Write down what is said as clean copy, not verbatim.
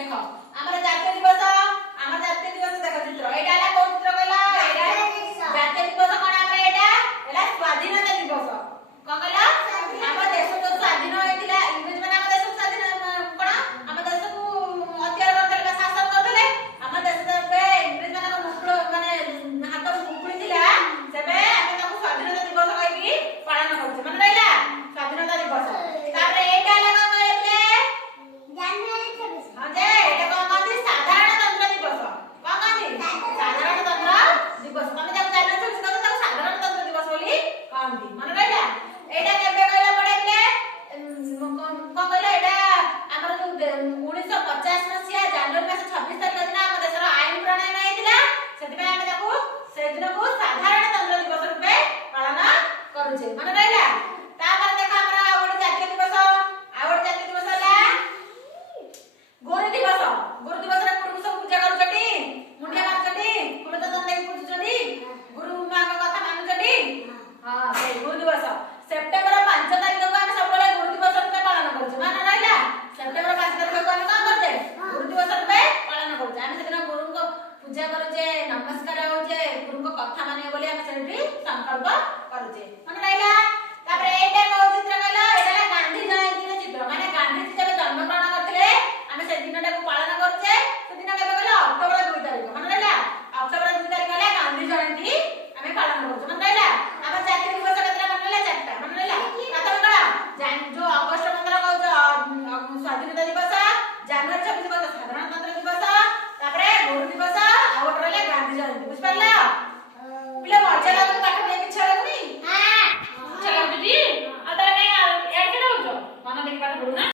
देख हमर जातीय दिवस देख चित्र एटा हला कोन चित्र कहला एटा जातीय दिवस कोन हमर एटा हला स्वाधीनता दिवस कोन कहला हम देश तो स्वाधीन होइतिला इंग्लिश माने हम देश स्वाधीन कोन हम देश को अत्याचार करथले शासन करथले हम देश पे इंग्लिश माने मुकुड़ माने हाथ मुकुड़ी थिला सेबे हम ताको स्वाधीनता दिवस कहि पालन करछ मन रहिला स्वाधीनता दिवस तारे एटा हला कोन कहले जनवरी 26 हां जे एटा कोन कहती साधारणतंत्र दिवस कोन कहती साधारणतंत्र दिवस तमे जब जनवरी 26 कहतो ताको साधारणतंत्र दिवस बोली कहती मन रहिला एटा केबे कहला पड़ेले कोन कहला एटा हमर जो 1950 मसिया जनवरी मास 26 तारिख दिन हम देशर आईन प्रणयन हेतिला सेति पे हम ताको से दिन को साधारणतंत्र दिवस रूपे पालन करूछे मन रहिला तापर देख हमरा ओड जातीय दिवस आवड जातीय दिवस होला गुरु दिवस रे गुरु सब पूजा करूछटी मुंडिया मारछटी फूल तो दंडे पूजछटी गुरु मां का कथा मानुछटी हां से गुरु दिवस सेप्टेम्बर 5 तारिख को हम सब गुरु दिवस रूपे पालन करूछे मन रहिला सेप्टेम्बर 5 तारिख को हम का करते गुरु दिवस रूपे पालन करूछे हम सेदिन गुरु को पूजा करूछे नमस्कार होछे गुरु को कथा माने बोली हम सेठी संकल्प करूछे मन रहिला तापर एटा को चित्र कहला एटा गांधी जयंती रे चित्र माने गांधी जी जब जन्म ग्रहण करथिले हम से दिनटा को पालन करछे से दिन केबे कहला अक्टोबर 2 तारिख मन रहिला अक्टोबर 2 तारिख कहला गांधी जयंती हमें पालन करछे मन रहिला हम जातीय दिवस केतरा मन रहिला चारटा मन रहिला प्रथम कला जो अगस्त 15 कहू स्वाधीनता दिवस जनवरी 26 कहू साधारणतंत्र दिवस तापरे गुरु दिवस आ ओट रहिला गांधी जयंती बुझ पारला पिला मजा लागु पाठ पढे इच्छा लागुनी हां इच्छा लागुनी आ तारा काय एड के रहउछो मन देखि पाठ पढू ना।